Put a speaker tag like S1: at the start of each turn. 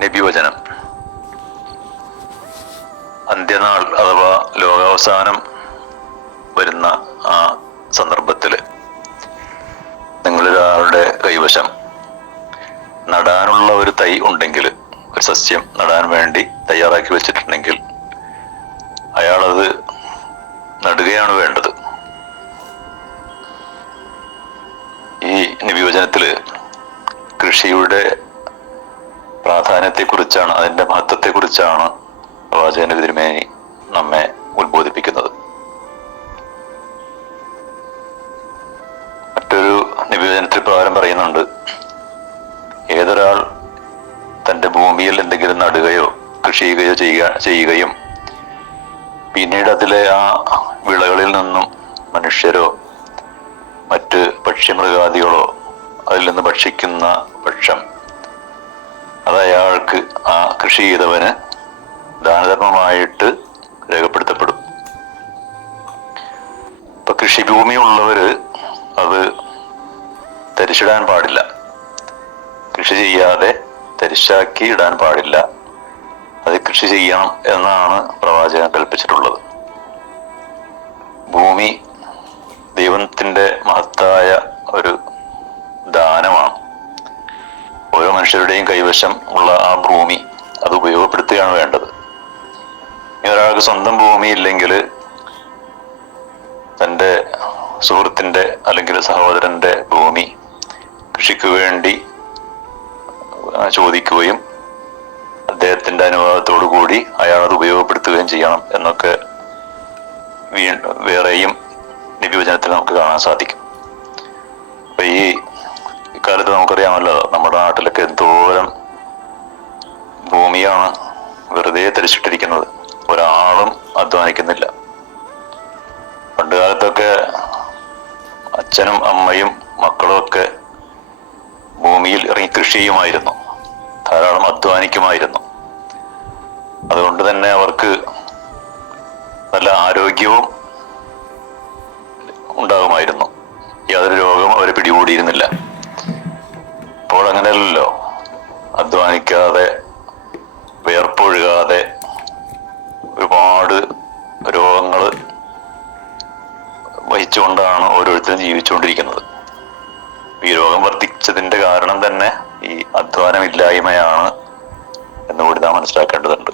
S1: നബിവചനം. അന്ത്യനാൾ അഥവാ ലോകാവസാനം വരുന്ന ആ സന്ദർഭത്തിൽ നിങ്ങളൊരാളുടെ കൈവശം നടാനുള്ള ഒരു തൈ ഉണ്ടെങ്കിൽ ഒരു സസ്യം നടാൻ വേണ്ടി തയ്യാറാക്കി വെച്ചിട്ടുണ്ടെങ്കിൽ അയാളത് നടുകയാണ് വേണ്ടത്. ഈ നിബിവചനത്തിൽ കൃഷിയുടെ പ്രാധാന്യത്തെക്കുറിച്ചാണ് അതിന്റെ മഹത്വത്തെക്കുറിച്ചാണ് പ്രവാചകന്റെ തിരുമേനി നമ്മെ ഉത്ബോധിപ്പിക്കുന്നത്. മറ്റൊരു നിവേദനത്തിൽ പ്രകാരം പറയുന്നുണ്ട് ഏതൊരാൾ തന്റെ ഭൂമിയിൽ എന്തെങ്കിലും നടുകയോ കൃഷി ചെയ്യുകയോ ചെയ്യുക ചെയ്യുകയും പിന്നീട് അതിലെ ആ വിളകളിൽ നിന്നും മനുഷ്യരോ മറ്റ് പക്ഷിമൃഗാദികളോ അതിൽ നിന്ന് ഭക്ഷിക്കുന്ന പക്ഷം അത് അയാൾക്ക് ആ കൃഷി ചെയ്തവന് ദാനധർമ്മമായിട്ട് രേഖപ്പെടുത്തപ്പെടും. ഇപ്പൊ കൃഷിഭൂമി ഉള്ളവര് അത് തരിച്ചിടാൻ പാടില്ല. കൃഷി ചെയ്യാതെ തരിശാക്കി ഇടാൻ പാടില്ല. അത് കൃഷി ചെയ്യണം എന്നാണ് പ്രവാചകൻ കൽപ്പിച്ചിട്ടുള്ളത്. ഭൂമി ദൈവത്തിന്റെ മഹത്തായ മനുഷ്യരുടെയും കൈവശം ഉള്ള ആ ഭൂമി അത് ഉപയോഗപ്പെടുത്തുകയാണ് വേണ്ടത്. ഇനി ഒരാൾക്ക് സ്വന്തം ഭൂമി ഇല്ലെങ്കിൽ തന്റെ സുഹൃത്തിന്റെ അല്ലെങ്കിൽ സഹോദരന്റെ ഭൂമി കൃഷിക്ക് വേണ്ടി ചോദിക്കുകയും അദ്ദേഹത്തിന്റെ അനുവാദത്തോടു കൂടി അയാൾ അത് ഉപയോഗപ്പെടുത്തുകയും ചെയ്യണം എന്നൊക്കെ വീ- വേറെയും നിബിവചനത്തിൽ നമുക്ക് കാണാൻ സാധിക്കും. ഇക്കാലത്ത് നമുക്കറിയാമല്ലോ നമ്മുടെ നാട്ടിലൊക്കെ എന്തോരം ഭൂമിയാണ് വെറുതെ തരിച്ചിട്ടിരിക്കുന്നത് ഒരാളും അധ്വാനിക്കുന്നില്ല. പണ്ട് കാലത്തൊക്കെ അച്ഛനും അമ്മയും മക്കളും ഒക്കെ ഭൂമിയിൽ ഇറങ്ങി കൃഷി ചെയ്യുമായിരുന്നു. ധാരാളം അധ്വാനിക്കുമായിരുന്നു. അതുകൊണ്ട് തന്നെ അവർക്ക് നല്ല ആരോഗ്യവും ഉണ്ടാകുമായിരുന്നു. യാതൊരു രോഗവും അവരെ പിടികൂടിയിരുന്നില്ല. അധ്വാനിക്കാതെ വേർപ്പൊഴുകാതെ ഒരുപാട് രോഗങ്ങൾ വഹിച്ചുകൊണ്ടാണ് ഓരോരുത്തരും ജീവിച്ചുകൊണ്ടിരിക്കുന്നത്. ഈ രോഗം വർദ്ധിച്ചതിന്റെ കാരണം തന്നെ ഈ അധ്വാനമില്ലായ്മയാണ് എന്നുകൂടി നാം മനസ്സിലാക്കേണ്ടതുണ്ട്.